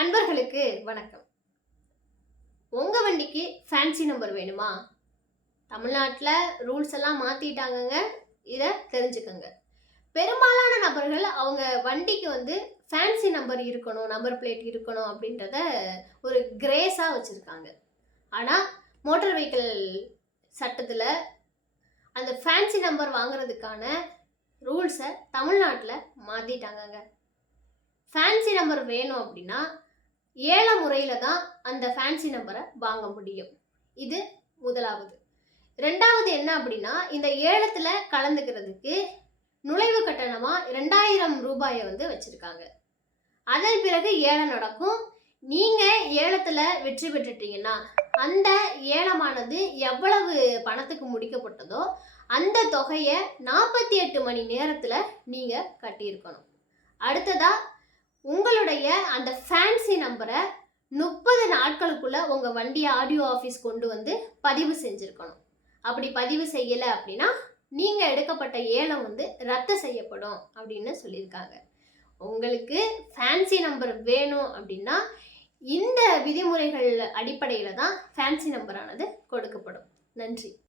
அன்பர்களுக்கு வணக்கம். உங்க வண்டிக்கு ஃபேன்சி நம்பர் வேணுமா? தமிழ்நாட்டில் ரூல்ஸ் எல்லாம் மாத்திட்டாங்கங்க. இதை தெரிஞ்சுக்கங்க. பெரும்பாலான நபர்கள் அவங்க வண்டிக்கு ஃபேன்சி நம்பர் இருக்கணும், நம்பர் பிளேட் இருக்கணும் அப்படின்றத ஒரு கிரேஸாக வச்சுருக்காங்க. ஆனால் மோட்டார் வெஹிக்கிள் சட்டத்தில் அந்த ஃபேன்சி நம்பர் வாங்குறதுக்கான ரூல்ஸை தமிழ்நாட்டில் மாற்றிட்டாங்கங்க. ஃபேன்சி நம்பர் வேணும் அப்படின்னா ஏல முறையில் தான் அந்த ஃபேன்சி நம்பரை வாங்க முடியும். இது முதலாவது. ரெண்டாவது என்ன அப்படின்னா, இந்த ஏலத்தில் கலந்துக்கிறதுக்கு நுழைவு கட்டணமாக 2000 ரூபாயை வச்சுருக்காங்க. அதன் பிறகு ஏலம் நடக்கும். நீங்கள் ஏலத்தில் வெற்றி பெற்றுட்டீங்கன்னா அந்த ஏலமானது எவ்வளவு பணத்துக்கு முடிக்கப்பட்டதோ அந்த தொகையை 48 மணி நேரத்தில் நீங்கள் கட்டியிருக்கணும். அடுத்ததாக உங்களுடைய அந்த ஃபேன்சி நம்பரை 30 நாட்களுக்குள்ள உங்கள் வண்டியை ஆடியோ ஆஃபீஸ் கொண்டு பதிவு செஞ்சுருக்கணும். அப்படி பதிவு செய்யலை அப்படின்னா நீங்கள் எடுக்கப்பட்ட ஏலம் ரத்து செய்யப்படும் அப்படின்னு சொல்லியிருக்காங்க. உங்களுக்கு ஃபேன்சி நம்பர் வேணும் அப்படின்னா இந்த விதிமுறைகள் அடிப்படையில் தான் ஃபேன்சி நம்பரானது கொடுக்கப்படும். நன்றி.